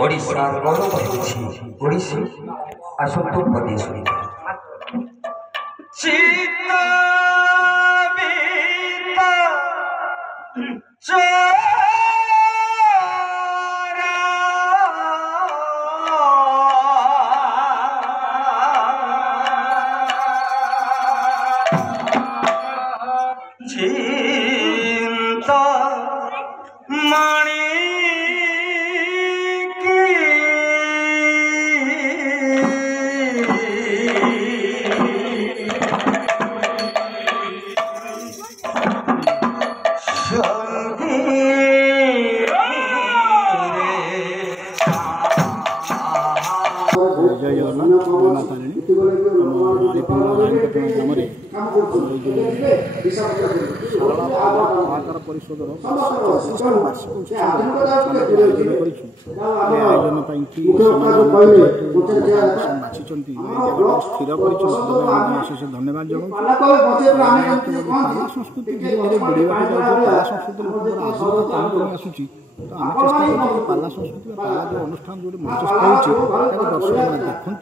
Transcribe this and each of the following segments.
ओडिशा गौरव अछि ओडिसी आसंतो प्रदेश सीता बीता चिंता मणि जय जगन्नाथ माता तारिणी ग्राम कलाकार परिषद वार्षिक उत्सव आयोजन आयोजन बाछी स्थिर कर धन्यवाद जनाऊँ। पाला संस्कृति धीरे धीरे बढ़ा पाला संस्कृति लोक आसूँ तो आम चेष्टा कर पाला संस्कृति पाला जो अनुष्ठान जो मंचस्थ हो दर्शक मैंने देखूँ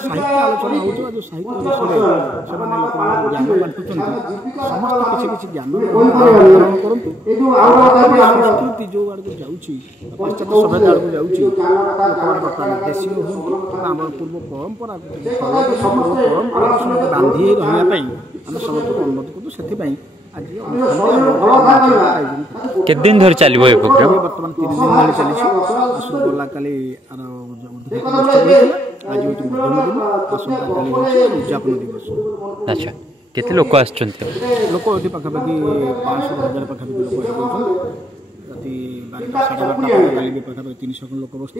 साहित्य आलोचना हो जो साहित्य विषय से ज्ञान बांटुं समस्त किसी किसी ज्ञान ग्रहण करूँ संस्कृति जो आड़ को जाऊँगी पाश्चात्य सभ्यता आड़ को जाऊँगी बर्तमान देशी हूँ आम पूर्व परंपरा परंपरा बांधि रही आम समस्त उन्नति करूँ से के दिन धर चलो ये प्रोग्राम बर्तमान 3 दिन धरी चली आसू गला काली आज मध्यम दिन आसंता काली उद्यापन दिवस। अच्छा केते लोक लोक ये पाखापाखि 500,000 पाखापाखि लोक राति 12:30 भी पाखापाखि 300 लोक बसती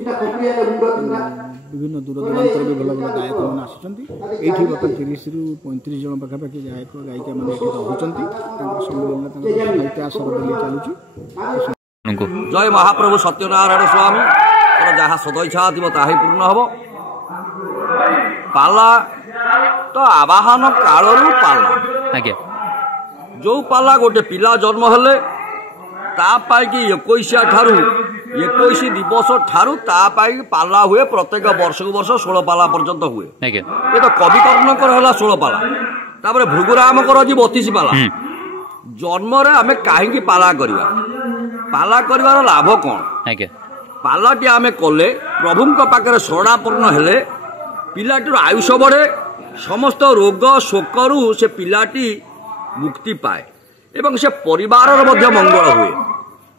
विभिन्न दूर दूरांत भी भल भल गायक मैंने आसुँच ये बर्तमान 30 ରୁ 35 जन पाखापाखि गायक गायिका मैंने रोच सम्मेलन चलुची। जय महाप्रभु सत्यनारायण स्वामी जहाँ सदैच्छा थी ता पूर्ण हम पाला तो आवाहन कालू पाला आज्ञा जो पाला गोटे पिला जन्म हेले ताकि 21 ठारू 21 दिवस ठारू ताकि पाला हुए प्रत्येक वर्ष को वर्ष 16 पाला पर्यंत हुए। ये तो कवि कर्णकर है 16 पाला तापर भृगुराम कर 32 पाला जन्म रे आमे कहीं पाला करवा पाला कर लाभ कौन पालाटी आमे कले प्रभु पाखे शरणापन्न हेले पिलाटीर आयुष बढ़े समस्त रोग शोकरू से पिलाटी मुक्ति पाए एवं से परिवार मंगल हुए।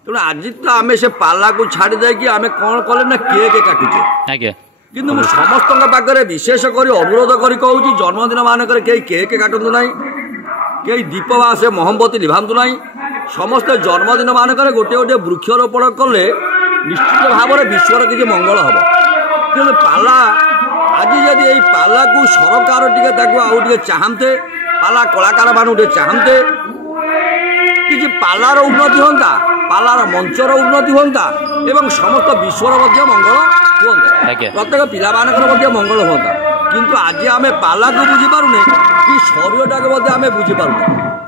तेणु आज तो आम से पाला को छाड़ी देकी आम कौन कले ना केक काटुचे किंतु समस्त पाखे विशेष कर अनुरोध कर कहूँ जन्मदिन मानक केक काटु ना कई दीप वा से मोहम्बती लिभातु ना समस्त जन्मदिन मानक गोटे गोटे वृक्षरोपण कले निश्चित भाव में विश्वर किसी मंगल हम। तेणु पाला आज जदि यही पाला को सरकार टे चाहते पाला कलाकार मान चाहते कि पालार उन्नति होता पालार मंचर उन्नति होता एवं समस्त विश्वर मंगल होता प्रत्येक पिला मंगल होता किंतु आज आम पाला को बुझीपारे कि शरीरटा को आम बुझीपारे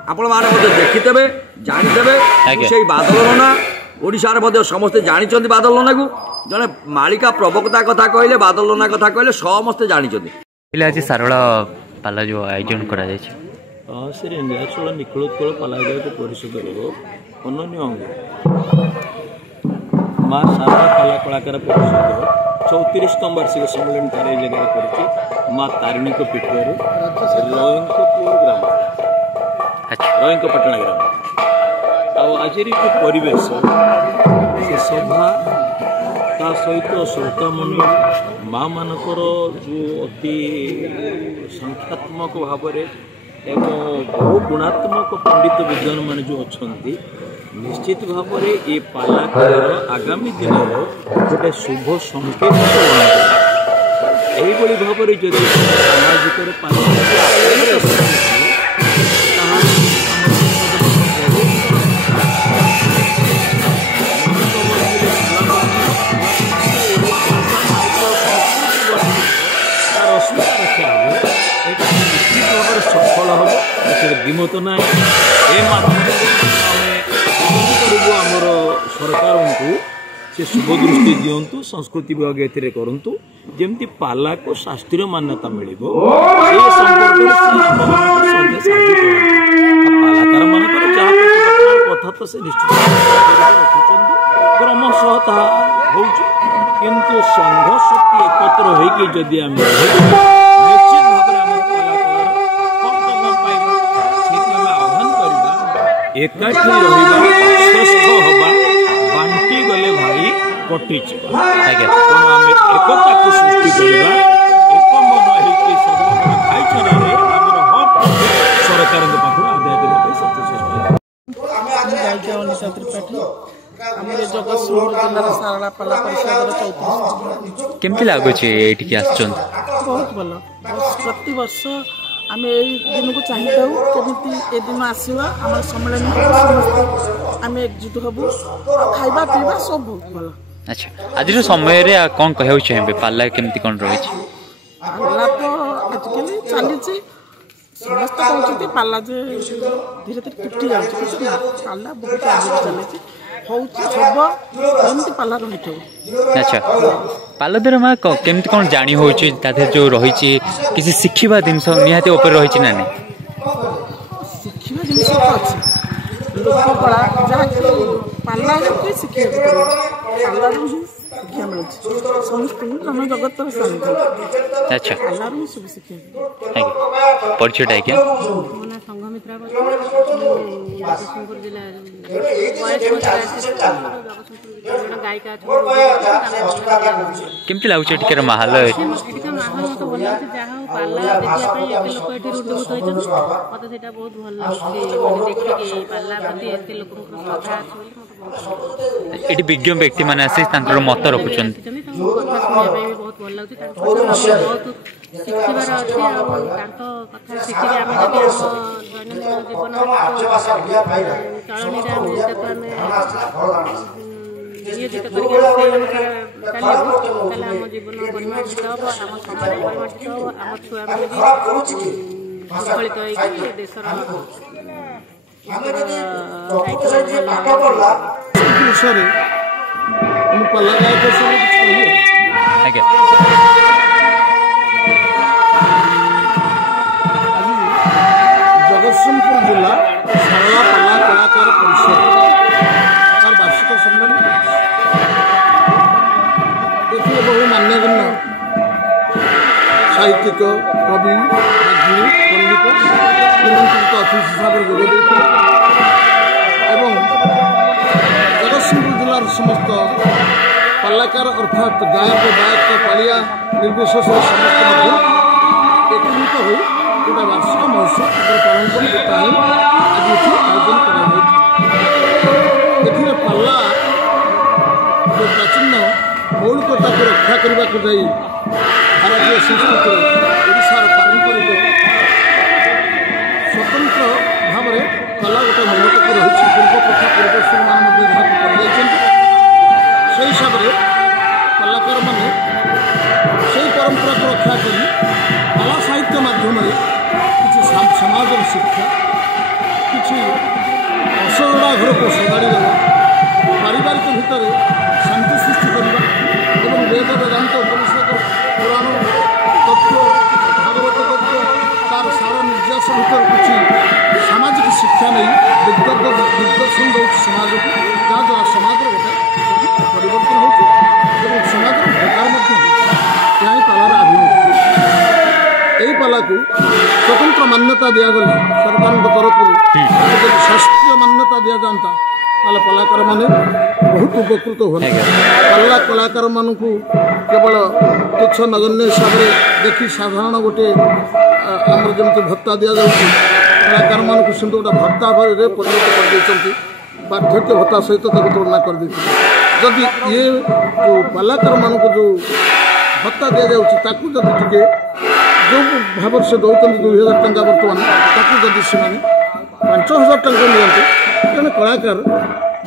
आपण मैंने देखिथे जानीथे से बादल नना ओडिशार समस्ते जानते बादल नना को जड़े मालिका प्रवक्ता कथा कहले बादल नना कथा कहले समस्ते जानते। आज सारला पाला जो आयोजन करा से नीलाचल निखिलोत्कल पालागायक परिषद अनन्य अंग माँ शारदा पाला कलाकार परिषद 34तम वार्षिक सम्मेलन कार्य जगह कर माँ तारिणी पीठ रोईपुर ग्राम रोईपटना ग्राम आज परिवेश से सभा ता सहित श्रोतामंडल माँ मानकर जो अति संख्यात्मक भाव एवं बहु गुणात्मक पंडित विद्वान मान जो अच्छा निश्चित भाव में ये पालाकार आगामी दिन गोटे शुभ संकेत यही भाव में जब सामाजिक ସଫଳ ହେବ ଏଥିରେ ଦ୍ୱିମତ ନାହିଁ। ଏ ମାଧ୍ୟମରେ ଆମେ କରିବୁ ଆମର ସରକାରଙ୍କୁ ସେ ଶୁଭ ଦୃଷ୍ଟି ଦିଅନ୍ତୁ, ସଂସ୍କୃତି ବିଭାଗ ଏଥିରେ କରନ୍ତୁ, ଯେମିତି ପାଲାକୁ ଶାସ୍ତ୍ରୀୟ ମାନ୍ୟତା ମିଳିବ ଏ ସମ୍ପର୍କରେ ପାଲାକାରମାନଙ୍କର ଯାହା କଥା ତ ସେ ନିଶ୍ଚିତ ରଖୁଛନ୍ତି, କ୍ରମଶଃ ତାହା ହେଉଛି। କିନ୍ତୁ ସଂଘ ଶକ୍ତି ଏକତ୍ର ହୋଇକି ଯଦି ଆମେ ନିଶ୍ଚିତ ଭାବରେ ଆମର କଳାକାର କମ୍ ଟଙ୍କା ପାଇବା, ସେଇଠି ଆମେ ଆହ୍ୱାନ କରିବା ଏକାଠି ରହିବା, ଶ୍ରେଷ୍ଠ ହେବା, ବାଣ୍ଟି ଗଲେ ଭାଇ କଟିଯିବା। ତେଣୁ ଆମେ ଏକତାକୁ ସୃଷ୍ଟି କରିବା, ଏକ ମନ ହେଇକି ସବୁବେଳେ ଭାଇଚାରାରେ ଆମର ହକ୍ ସରକାରଙ୍କ ପାଖରୁ ଆଦାୟ କରିବା ପାଇଁ ସଚେତନ। ଆମର ଜଗତସିଂହପୁର ଜିଲ୍ଲାର ସାରଳା ପାଲା ପରିଷଦର 34 କେମିତି ଲାଗୁଛି ଏଇଠିକି ଆସୁଛନ୍ତି? ବହୁତ ଭଲ। ପ୍ରତିବର୍ଷ ଆମେ ଏଇ ଦିନକୁ ଚାହିଁଥାଉ, କେମିତି ଏ ଦିନ ଆସିବ, ଆମର ସମ୍ମିଳନୀ ସମସ୍ତେ ଆମେ ଏକଜୁଟ ହେବୁ, ଖାଇବା ପିଇବା ସବୁ ବହୁତ ଭଲ। ଆଚ୍ଛା, ଆଜିର ସମୟରେ କ'ଣ କହିବାକୁ ଚାହିଁବେ? ପାଲା କେମିତି କ'ଣ ରହିଛି? ପାଲା ତ ଆଜିକାଲି ଚାଲିଛି, ସମସ୍ତେ କହୁଛନ୍ତି ପାଲା ଯେ ଧୀରେ ଧୀରେ ତୁଟି ଯାଉଛି, କିଛି ନା, ପାଲା ବହୁତ ଆଗକୁ ଚାଲିଛି, ହଉଛି, ହବ, ଏମିତି ପାଲା ରହିଥାଉ। ଆଚ୍ଛା, ପାଲା ଦ୍ୱାରା ମା କେମିତି କ'ଣ ଜାଣି ହେଉଛି? ତା ଦେହରେ ଯେଉଁ ରହିଛି କିଛି ଶିଖିବା ଜିନିଷ ନିହାତି ଉପରେ ରହିଛି ନା ନାହିଁ? ଶିଖିବା ଜିନିଷ ତ ଅଛି, ଲୋକକଳା ଯାହାକି ପାଲାରୁ ବି ଶିଖିବାକୁ ପଡ଼ିବ, ପାଲାରୁ ହିଁ ଶିକ୍ଷା ମିଳୁଛି ସମସ୍ତଙ୍କୁ, ଆମ ଜଗତର ସାଙ୍ଗ। ଆଚ୍ଛା, ପାଲାରୁ ହିଁ ସବୁ ଶିଖିବାକୁ। ଆଜ୍ଞା, ପରିଚୟଟା ଆଜ୍ଞା? ମୋ ନାଁ ସଂଘମିତ୍ରା ଜଗତସିଂହପୁର ଜିଲ୍ଲା ଗାୟିକା କେମିତି ଲାଗୁଛି ଏଠିକାର ମାହୋଲ? ଏଠିକା ମାହୋଲ ତ ଭଲ ଲାଗୁଛି, ଯାହା ହଉ ପାଲା ଦେଖିବା ପାଇଁ ଏତେ ଲୋକ ଏଠି ରୁଣ୍ଡମୁତ ହୋଇଛନ୍ତି, ମୋତେ ସେଇଟା ବହୁତ ଭଲ ଲାଗୁଛି। ଦେଖିକି ପାଲା ପ୍ରତି ଏତେ ଲୋକଙ୍କର ଶ୍ରଦ୍ଧା ଅଛି ବୋଲି ମୋତେ ବହୁତ ଭଲ ଲାଗୁଛି। ଏଠି ବିଜ୍ଞ ବ୍ୟକ୍ତିମାନେ ଆସି ତାଙ୍କର ମତ ରଖୁଛନ୍ତି, ତାଙ୍କ କଥା ଶୁଣିବା ପାଇଁ ବି ବହୁତ ଭଲ ଲାଗୁଛି, ତାଙ୍କ ବହୁତ ଶିଖିବାର ଅଛି। ଆଉ ତାଙ୍କ କଥା ଶିଖିକି ଆମେ ଯଦି ଆମ ଦୈନନ୍ଦିନ ଜୀବନ ଚଳଣିରେ ଆମେ ତାକୁ ଆମେ ନିୟୋଜିତ କରିକି ସେଇ ଅନୁସାରେ ଚାଲିବୁ, ତାହେଲେ ଆମ ଜୀବନ ପରିମାର୍ଜିତ ହେବ, ଆମ ସମାଜ ପରିମାର୍ଜିତ ହେବ, ଆମ ଛୁଆମାନେ ବି ଶୃଙ୍ଖଳିତ ହୋଇକି ଦେଶର ବିଷୟରେ ମୁଁ ପାଲା ଗାୟକ ବିଷୟରେ କିଛି କହିବି। ଆଜ୍ଞା, ଆଜି ଜଗତସିଂହପୁର ଜିଲ୍ଲା ସାରଳା ପାଲା କଳାକାର ପରିଷଦ ତାର ବାର୍ଷିକ ସମ୍ମିଳନୀ, ଏଥିରେ ବହୁ ମାନ୍ୟଗଣ୍ୟ ସାହିତ୍ୟିକ, କବି, ମାଝୀ, ପଣ୍ଡିତ ନିମନ୍ତ୍ରିତ ଅତିଥି ହିସାବରେ ଯୋଗ ଦେଇଥିଲେ ଏବଂ ଜଗତସିଂହପୁର ଜିଲ୍ଲାର ସମସ୍ତ ପାଲାକାର ଅର୍ଥାତ୍ ଗାୟକ, ଗାୟକ, ପାଳିଆ ନିର୍ବିଶେଷରେ ସମସ୍ତେ ମଧ୍ୟ ଏକୀଭୂତ ହୋଇ ଗୋଟା ବାର୍ଷିକ ମହୋତ୍ସବ ପାଳନ କରି ତାହା ହିଁ ଆଜି ଏଠି ଆୟୋଜନ କରାଯାଇଛି। ଏଥିରେ ପାଲା ଯେଉଁ ପ୍ରାଚୀନ ମୌଳିକତାକୁ ରକ୍ଷା କରିବାକୁ ଯାଇ ଭାରତୀୟ ସଂସ୍କୃତିର ଓଡ଼ିଶାର ପାରମ୍ପରିକ ସ୍ୱତନ୍ତ୍ର ଭାବରେ ପାଲା ଗୋଟେ ମୌଳିକତା ରହିଛି, ପୂର୍ବ ପ୍ରଥା ପୂର୍ବପୁରୁଷମାନେ ମଧ୍ୟ ଯାହାକୁ କରିଯାଇଛନ୍ତି, ସେହି ହିସାବରେ ପାଲାକାରମାନେ ସେହି ପରମ୍ପରାକୁ ରକ୍ଷା କରି ପାଲା ସାହିତ୍ୟ ମାଧ୍ୟମରେ କିଛି ସମାଜର ଶିକ୍ଷା, କିଛି ଅସଜଡ଼ା ଘରକୁ ସଜାଡ଼ି ଦେବା, ପାରିବାରିକ ଭିତରେ ଶାନ୍ତି ସୃଷ୍ଟି କରିବା ଏବଂ ବେଦ ବେଦାନ୍ତ ଉପନିଷଦ ପୁରାଣ ତତ୍ତ୍ୱ ଭାଗବତ ତତ୍ତ୍ୱ ତାର ସାର ନିର୍ଯାସ ଭିତରେ କିଛି ସାମାଜିକ ଶିକ୍ଷା ନେଇ ଦିଗ୍ଦର୍ଶନ ଦେଉଛି ସମାଜକୁ, ଯାହାଦ୍ୱାରା ସମାଜର ଗୋଟେ ପରିବର୍ତ୍ତନ ହେଉଛି ଏବଂ ସମାଜର ବେକାର ମଧ୍ୟ ହେଉଛି। ଏହା ହିଁ ପାଲାର ଆଭିମୁଖ୍ୟ। ଏହି ପାଲାକୁ ସ୍ୱତନ୍ତ୍ର ମାନ୍ୟତା ଦିଆଗଲେ ସରକାରଙ୍କ ତରଫରୁ, ଯଦି ଶାସ୍ତ୍ରୀୟ ମାନ୍ୟତା ଦିଆଯାଆନ୍ତା ତାହେଲେ ପାଲାକାରମାନେ ବହୁତ ଉପକୃତ ହୁଅନ୍ତି। ପାଲା କଳାକାରମାନଙ୍କୁ କେବଳ ତୁଚ୍ଛ ନଗଣ୍ୟ ହିସାବରେ ଦେଖି ସାଧାରଣ ଗୋଟେ ଆମର ଯେମିତି ଭତ୍ତା ଦିଆଯାଉଛି, କଳାକାରମାନଙ୍କୁ ସେମିତି ଗୋଟେ ଭତ୍ତା ଭାବରେ ପରିଣତ କରିଦେଇଛନ୍ତି, ବାର୍ଦ୍ଧକ୍ୟ ଭତ୍ତା ସହିତ ତାକୁ ତୁଳନା କରିଦେଇଛନ୍ତି। ଯଦି ଇଏ ଯେଉଁ ପାଲାକାରମାନଙ୍କୁ ଯେଉଁ ଭତ୍ତା ଦିଆଯାଉଛି ତାକୁ ଯଦି ଟିକେ ଯେଉଁ ଭାବରେ ସେ ଦେଉଛନ୍ତି 2000 ଟଙ୍କା ବର୍ତ୍ତମାନ, ତାକୁ ଯଦି ସେମାନେ 5000 ଟଙ୍କା ନିଅନ୍ତି, ତେଣୁ କଳାକାର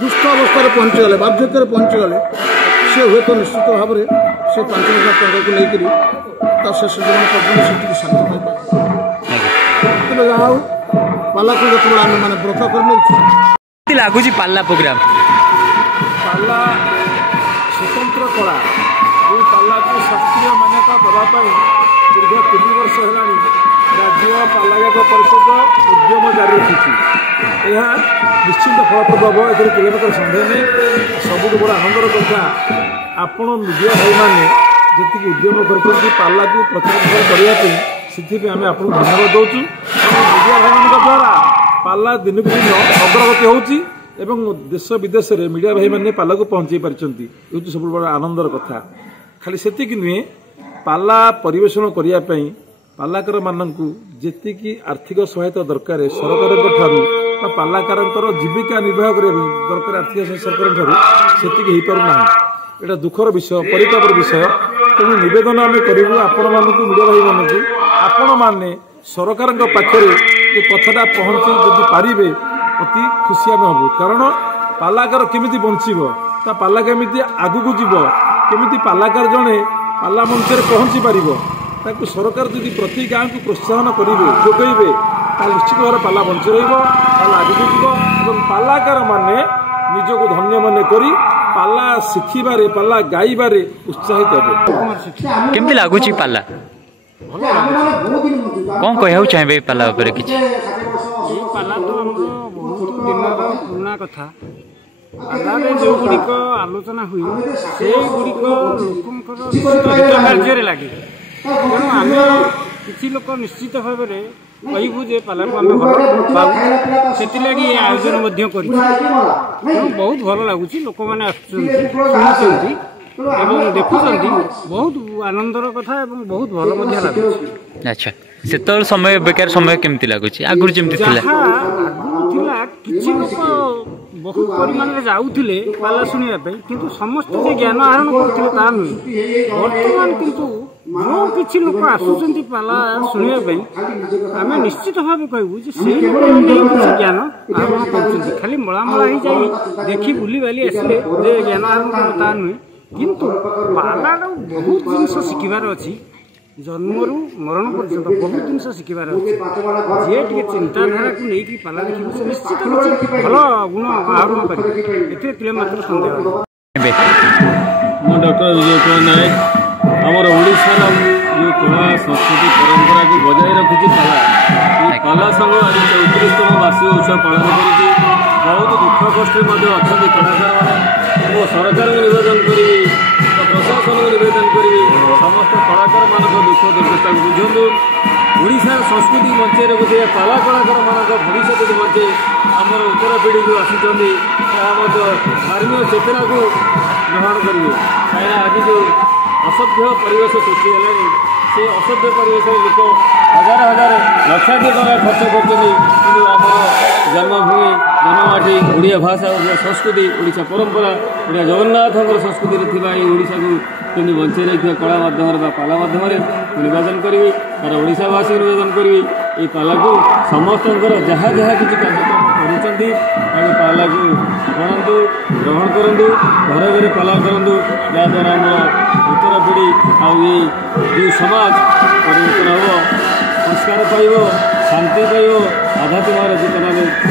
ଦୁଷ୍ଟ ଅବସ୍ଥାରେ ପହଞ୍ଚିଗଲେ, ବାର୍ଦ୍ଧକ୍ୟରେ ପହଞ୍ଚିଗଲେ, ସେ ହୁଏତ ନିଶ୍ଚିତ ଭାବରେ ସେ 5000 ଟଙ୍କାକୁ ନେଇକରି ତା ଶେଷ ଜୀବନ ପର୍ଯ୍ୟନ୍ତ ସେଠିକି ଶାନ୍ତି ପାଇପାରେ। ତେବେ ଯାହା ହଉ ପାଲାକୁ ଯେତେବେଳେ ଆମେ ମାନେ ବ୍ରତ କରିନେଇଛୁ କେମିତି ଲାଗୁଛି ପାଲା ପ୍ରୋଗ୍ରାମ? ପାଲା ସ୍ୱତନ୍ତ୍ର କଳା। ଏହି ପାଲାକୁ ଶାସ୍ତ୍ରୀୟ ମାନ୍ୟତା ଦେବା ପାଇଁ ଦୀର୍ଘ 3 ବର୍ଷ ହେଲାଣି ରାଜ୍ୟ ପାଲାଗାୟକ ପରିଷଦ ଉଦ୍ୟମ ଜାରି ରଖିଛି। ଏହା ନିଶ୍ଚିନ୍ତ ଫଳପ୍ରଦ ହେବ, ଏଥିରେ କିଲୋମିଟର ସନ୍ଦେହ ନାହିଁ। ସବୁଠୁ ବଡ଼ ଆନନ୍ଦର କଥା, ଆପଣ ମିଡ଼ିଆ ଭାଇମାନେ ଯେତିକି ଉଦ୍ୟମ କରିଛନ୍ତି ପାଲାକୁ ପ୍ରଚାର କରିବା ପାଇଁ, ସେଥିପାଇଁ ଆମେ ଆପଣଙ୍କୁ ଧନ୍ୟବାଦ ଦେଉଛୁ। ମିଡ଼ିଆ ଭାଇମାନଙ୍କ ଦ୍ୱାରା ପାଲା ଦିନକୁ ଦିନ ଅଗ୍ରଗତି ହେଉଛି ଏବଂ ଦେଶ ବିଦେଶରେ ମିଡ଼ିଆ ଭାଇମାନେ ପାଲାକୁ ପହଞ୍ଚାଇ ପାରିଛନ୍ତି। ଏ ହେଉଛି ସବୁଠୁ ବଡ଼ ଆନନ୍ଦର କଥା। ଖାଲି ସେତିକି ନୁହେଁ, ପାଲା ପରିବେଷଣ କରିବା ପାଇଁ ପାଲାକାରମାନଙ୍କୁ ଯେତିକି ଆର୍ଥିକ ସହାୟତା ଦରକାର ସରକାରଙ୍କ ଠାରୁ ବା ପାଲାକାରଙ୍କର ଜୀବିକା ନିର୍ବାହ କରିବା ପାଇଁ ଦରକାର ଆର୍ଥିକ ସହାୟତା ସରକାରଙ୍କ ଠାରୁ ସେତିକି ହୋଇପାରୁନାହିଁ। ଏଇଟା ଦୁଃଖର ବିଷୟ, ପରିତାପର ବିଷୟ। ତେଣୁ ନିବେଦନ ଆମେ କରିବୁ ଆପଣମାନଙ୍କୁ, ମିଡ଼ିଆ ଭାଇମାନଙ୍କୁ, ଆପଣମାନେ ସରକାରଙ୍କ ପାଖରେ ଏ କଥାଟା ପହଞ୍ଚି ଯଦି ପାରିବେ ଅତି ଖୁସି ଆମେ ହେବୁ। କାରଣ ପାଲାକାର କେମିତି ବଞ୍ଚିବ, ତା ପାଲା କେମିତି ଆଗକୁ ଯିବ, କେମିତି ପାଲାକାର ଜଣେ ପାଲା ମଞ୍ଚରେ ପହଞ୍ଚି ପାରିବ, ତାକୁ ସରକାର ଯଦି ପ୍ରତି ଗାଁକୁ ପ୍ରୋତ୍ସାହନ କରିବେ, ଯୋଗାଇବେ, ତାହେଲେ ନିଶ୍ଚିତ ଭାବରେ ପାଲା ବଞ୍ଚି ରହିବ, ପାଲା ଆଗକୁ ଯିବ ଏବଂ ପାଲାକାରମାନେ ନିଜକୁ ଧନ୍ୟ ମନେ କରି ପାଲା ଶିଖିବାରେ, ପାଲା ଗାଇବାରେ ଉତ୍ସାହିତ ହେବେ। କେମିତି ଲାଗୁଛି ପାଲା? କ'ଣ କହିବାକୁ ଚାହିଁବେ ଏ ପାଲା ଉପରେ କିଛି? ଏଇ ପାଲା ତ ଆମର ବହୁତ ଦିନର ପୁରୁଣା କଥା। ପାଲାରେ ଯେଉଁଗୁଡ଼ିକ ଆଲୋଚନା ହୁଏ ସେଗୁଡ଼ିକ ଲୋକଙ୍କର କାର୍ଯ୍ୟରେ ଲାଗେ। ତେଣୁ ଆମେ କିଛି ଲୋକ ନିଶ୍ଚିତ ଭାବରେ କହିବୁ ଯେ ପାଲାକୁ ଆମେ ଭଲ ପାଉ, ସେଥିଲାଗି ଏ ଆୟୋଜନ ମଧ୍ୟ କରିଛୁ। ତେଣୁ ବହୁତ ଭଲ ଲାଗୁଛି, ଲୋକମାନେ ଆସୁଛନ୍ତି, ଶୁଣୁଛନ୍ତି ଏବଂ ଦେଖୁଛନ୍ତି। ବହୁତ ଆନନ୍ଦର କଥା ଏବଂ ବହୁତ ଭଲ ମଧ୍ୟ ଲାଗୁଛି। ଆଚ୍ଛା, ସେତେବେଳେ ସମୟ ବେକାର ସମୟ କେମିତି ଲାଗୁଛି? ଆଗରୁ ଯେମିତି ଥିଲା? ଆଗରୁ ଥିଲା କିଛି ଲୋକ ବହୁ ପରିମାଣରେ ଯାଉଥିଲେ ପାଲା ଶୁଣିବା ପାଇଁ, କିନ୍ତୁ ସମସ୍ତେ ଯେ ଜ୍ଞାନ ଆହରଣ କରୁଥିଲେ ତାହା ନୁହେଁ। ବର୍ତ୍ତମାନ କିନ୍ତୁ ଯେଉଁ କିଛି ଲୋକ ଆସୁଛନ୍ତି ପାଲା ଶୁଣିବା ପାଇଁ, ଆମେ ନିଶ୍ଚିତ ଭାବେ କହିବୁ ଯେ ସେଇ ଲୋକମାନେ କିଛି ଜ୍ଞାନ ଆହରଣ କରୁଛନ୍ତି। ଖାଲି ମଳାମଳା ହେଇଯାଇ ଦେଖି ବୁଲିବାଲି ଆସିଲେ ଯେ ଜ୍ଞାନ ଆହରଣ କରିବ ତାହା ନୁହେଁ। କିନ୍ତୁ ପାଲାର ବହୁତ ଜିନିଷ ଶିଖିବାର ଅଛି। ଜନ୍ମରୁ ମରଣ ପର୍ଯ୍ୟନ୍ତ ବହୁତ ଜିନିଷ ଶିଖିବାର ଅଛି। ଯିଏ ଟିକେ ଚିନ୍ତାଧାରାକୁ ନେଇକି ପାଲା ଦେଖିବ ସେ ନିଶ୍ଚିତ କିଛି ଭଲ ଗୁଣ ଆହରଣ କରିବ, ଏଥିରେ ତିଳେ ମାତ୍ର ସନ୍ଦେହ ନାହିଁ। ମୁଁ ଡକ୍ଟର ବିଜୟ କୁମାର ନାୟକ। ଆମର ଓଡ଼ିଶାର ଯେଉଁ କଳା ସଂସ୍କୃତି ପରମ୍ପରାକୁ ବଜାୟ ରଖିଛି ପାଲା, এই ପାଲା ସଂଘ ଆଜି 34ତମ ବାର୍ଷିକ ଉତ୍ସବ ପାଳନ କରୁଛି। ବହୁତ ଦୁଃଖ କଷ୍ଟରେ ମଧ୍ୟ ଅଛନ୍ତି କଳାକାରମାନେ। ମୁଁ ସରକାରଙ୍କୁ ନିବେଦନ କରିବି, ପ୍ରଶାସନକୁ ନିବେଦନ କରିବି, ସମସ୍ତ କଳାକାରମାନଙ୍କ ଦୁଃଖ ଦୁର୍ଦ୍ଦଶାକୁ ବୁଝନ୍ତୁ। ଓଡ଼ିଶାର ସଂସ୍କୃତି ବଞ୍ଚାଇ ରଖୁଥିବା ପାଲା କଳାକାରମାନଙ୍କ ଭବିଷ୍ୟତକୁ ବଞ୍ଚାଇ ଆମର ଉତ୍ତର ପିଢ଼ିକୁ ଆସୁଛନ୍ତି, ଏହା ମଧ୍ୟ ଧାର୍ମିକ ଚେତନାକୁ ଗ୍ରହଣ କରିବେ। କାହିଁକିନା ଆଜି ଯେଉଁ ଅସଭ୍ୟ ପରିବେଶ ସୃଷ୍ଟି ହେଲାଣି, ସେ ଅସଭ୍ୟ ପରିବେଶରେ ଲୋକ ହଜାର ହଜାର ଲକ୍ଷାଧିକ ଟଙ୍କା ଖର୍ଚ୍ଚ କରୁଛନ୍ତି, କିନ୍ତୁ ଆମର ଜନ୍ମଭୂମି, ଜନ୍ମମାଟି, ଓଡ଼ିଆ ଭାଷା, ଓଡ଼ିଆ ସଂସ୍କୃତି, ଓଡ଼ିଶା ପରମ୍ପରା, ଓଡ଼ିଆ ଜଗନ୍ନାଥଙ୍କର ସଂସ୍କୃତିରେ ଥିବା ଏହି ଓଡ଼ିଶାକୁ କେମିତି ବଞ୍ଚାଇ ରଖିଥିବା କଳା ମାଧ୍ୟମରେ ବା ପାଲା ମାଧ୍ୟମରେ ନିବେଦନ କରିବି। ତାର ଓଡ଼ିଶାବାସୀକୁ ନିବେଦନ କରିବି, ଏହି ପାଲାକୁ ସମସ୍ତଙ୍କର ଯାହା ଯାହା କିଛି କାର୍ଯ୍ୟକ୍ରମ କରୁଛନ୍ତି ତାକୁ ପାଲାକୁ ଆପଣନ୍ତୁ, ଗ୍ରହଣ କରନ୍ତୁ, ଘରେ ଘରେ ପାଲା କରନ୍ତୁ, ଯାହାଦ୍ୱାରା ଆମର ଉତ୍ତର ପିଢ଼ି ଆଉ ଏଇ ଯେଉଁ ସମାଜ ପରିବର୍ତ୍ତନ ହେବ, ସଂସ୍କାର ପାଇବ, ଶାନ୍ତି ପାଇବ, ଆଧ୍ୟାତ୍ମିକର ଚେତନାରେ